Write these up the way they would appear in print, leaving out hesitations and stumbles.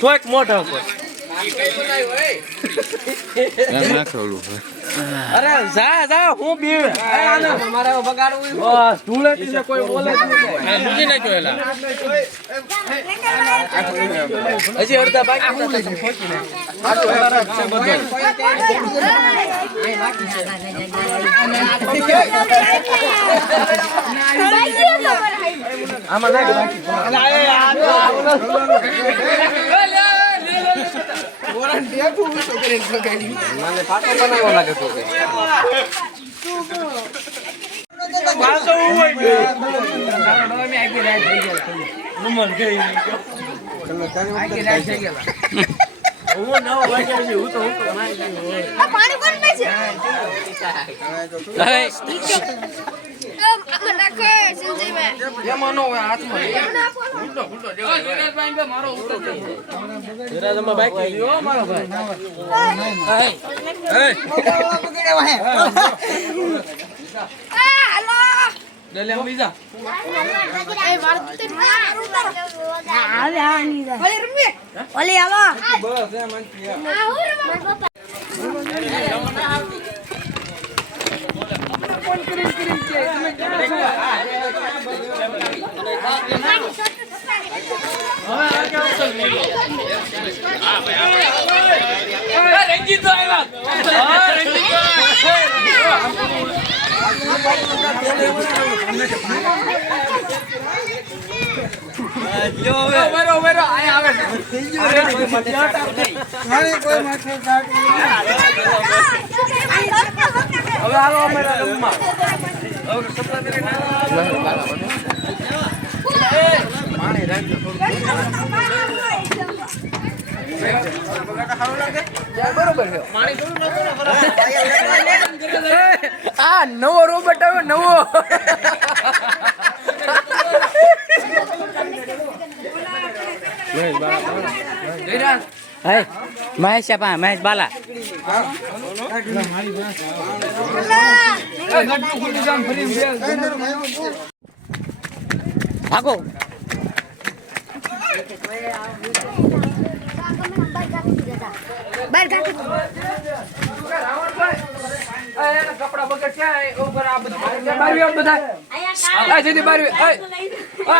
થોક મોટો અરે જા જા હું બીવ મારે બગાડવું બસ ધૂળેટી ને કોઈ બોલે જ નહીં મૂકી નાખ્યો એલા હજી અડધા બાકી ફોકી આમાં મને પાટો બનાવવો લાગે તો આ નવો રોબોટ આવ્યો નવો મહેશ મહેશ બાલા ભાગો કપડા બગડ છે ઉપર આ બધા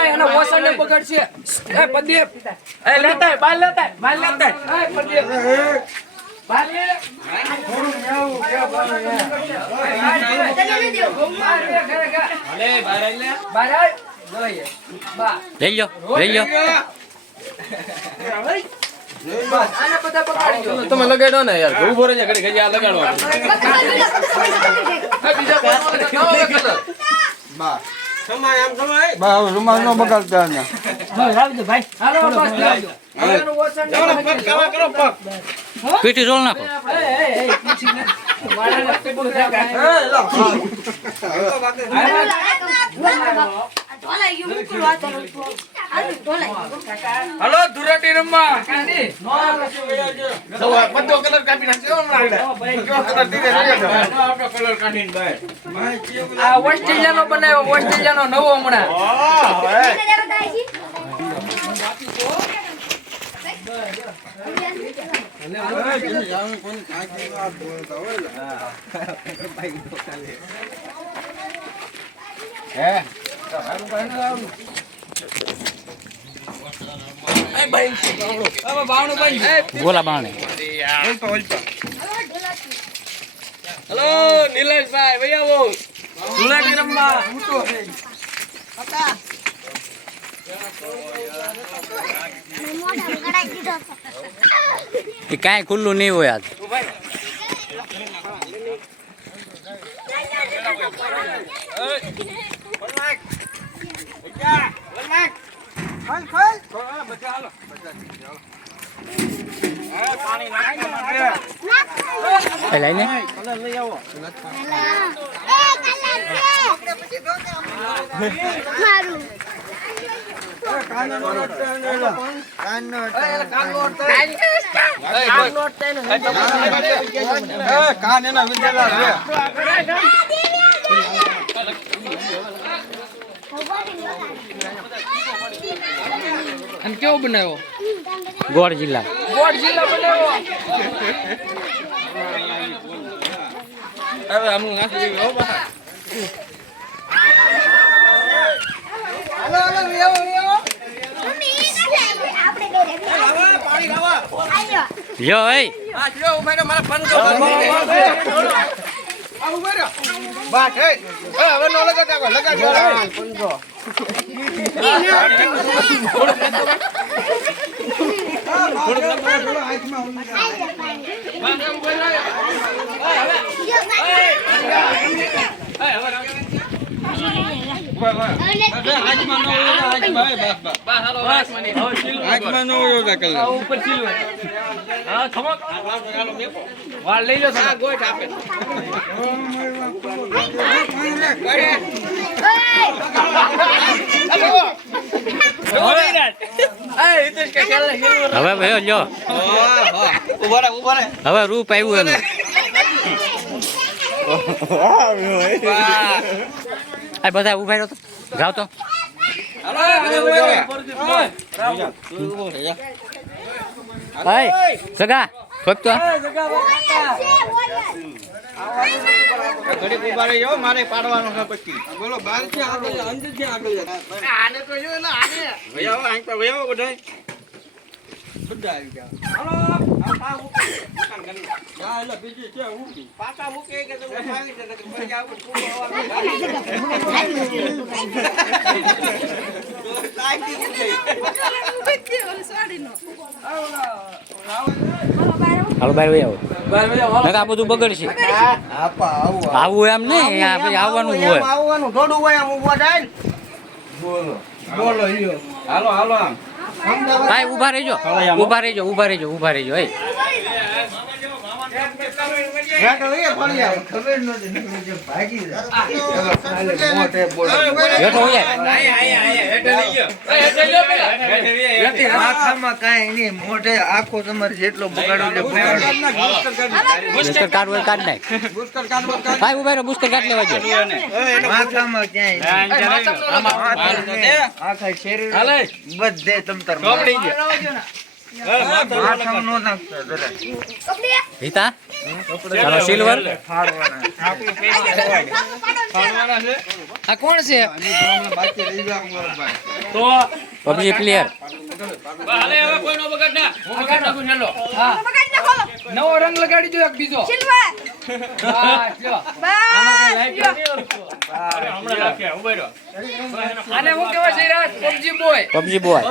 એના વોસણ બગડ છે એ પદીપ એ લેતા બાલ લેતા બાલ લેતા એ પદીપ બાલ લે થોડું જાવું કે બાલ લે બહાર આય જોઈએ બા લઈ લો બસ આને બધા પકડી ગયો તમે લગાડો ને યાર ઉભો રહેજે ઘડી ઘડી આ લગાડવાનું બીજા કોઈ બા સમાય આમ સમાય બા રૂમાલ નો બગાડતા ને લાવી દો ભાઈ હાલો બસ લાવી દો આનું વસન પગ કાવા કરો પગ પીટી રોલ નાખો એ પીટી ને મારા લખતે બોલ એ લો ઢોલાઈ ગયું મુકુલ વાત હાલો ધુરાટી રમવા કાંડી નો જો બધો કલર કાપી નાખ્યો હમણાં કયો કલર દીને આપણો કલર કાઢીને ભાઈ આ ઓસ્ટ્રેલિયાનો બનાવ્યો ઓસ્ટ્રેલિયાનો નવો હમણાં બોલા બાણે હેલો નિલેશભાઈ ભઈ આવો ધુલાટી રમવા કાંઈ ખુલ્લું નહીં હોય આજ લઈને કાન એના વિચાર અને કેવો બનાવ્યો? ગોળ જિલ્લા બનાવ્યો. હવે આમ નાખી દેવી હો બહાર. યો એ આ જો ઉભા રહો મારા પંજો આ ઉભા રહો બાટ હે હવે નો લગા પંજો લઈ લો ગોઠ આપે હવે ભાઈ લ્યો હવે રૂપ આવ્યું એનું આ બધા ઉભા રહ્યો તો જાવ તો સગા ફક્ત ઘડી ઉભા રહી જાઓ મારે પાડવાનો છે પછી બોલો બહાર થી આગળ અંદર થી આગળ આને તો જો એટલે આને ભૈયા આઈ પર ભૈયા બધાય બધા આવી ગયા હાલો આ પા મૂકે મકાન ગની જા એટલે બીજી છે ઊંડી પાટા મૂકે કે તમે આવી જશે કે મરી જાવ પૂરો હાલો બાર આવો આ બધું બગડશે આવું એમ નહીં આવવાનું હોય આવવાનું થોડું હોય આમ ઉભા થાય ને બોલો બોલો ઈયો હાલો હાલો આમ ભાઈ ઊભા રહેજો એ ખબર નથી ભાગી હેઠો હોય માથામાં કાંઈ નહીં મોઢે આખો તમારે જેટલો બગાડો બુસ્ટર કાર્ડ હોય કાઢ નાખ ભાઈ ઊભા રહો બુસ્ટર કાર્ડ લેવા જો માથામાં ક્યાંય આખા શરીર બધે તમતર હિતા ચાલો સિલ્વર આ કોણ છે તો પબજી પ્લેયર નવો રંગ લગાડી દો એક બીજો આને હું કેવા છે પબજી બોય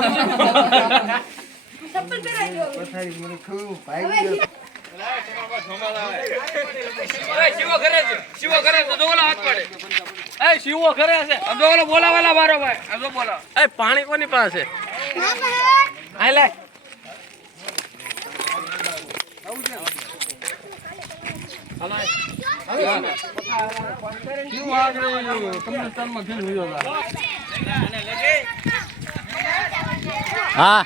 પાણી કોની પાસે હા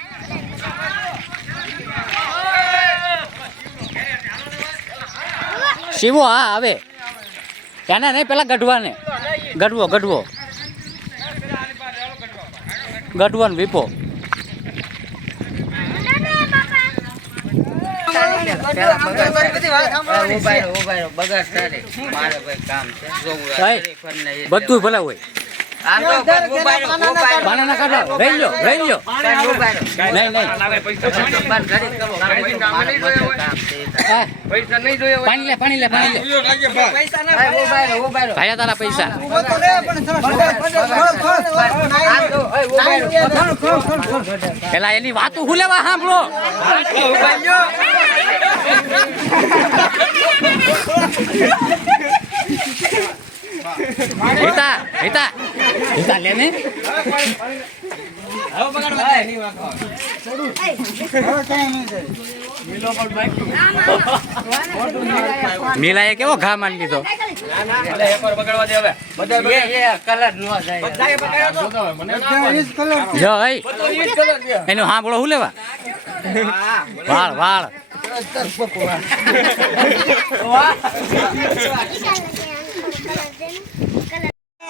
શિવો હા આવે એને નહીં પેલા ગઢવાને ગઢવો ને વિપો બધું ભલા હોય બાનાના કાઢો રહી લો નહીં પાણી લે ભાઈ તારા પૈસા પેલા એની વાતો હું લેવા સાંભળો હિતા લે ને મિલાએ કેવો ઘા મારી લીધો એનું સાંભળો શું લેવા વાળ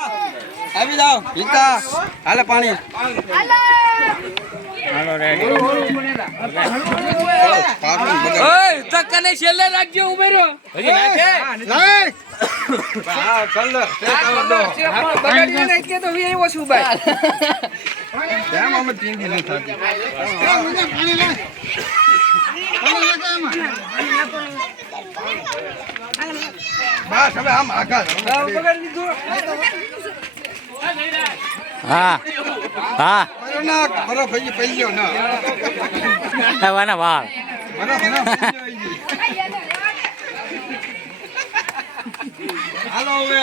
આવી જાઓ હિતા હાલે પાણી હાલો રેડી ઓય તકને છેલ્લે રાખજો ઉમેરો હજી નાખે હા ચાલ બગાડી નહીં કે તો વી આવ્યો છું ભાઈ કેમ અમે 3 દિન થાકી બસ હવે આમ આગળ બગાડી લીધું હા હા બરફ હજી પહેલ્યો ના વાના વાળ બરફ ના પહેલ્યો હજી. હાલો હવે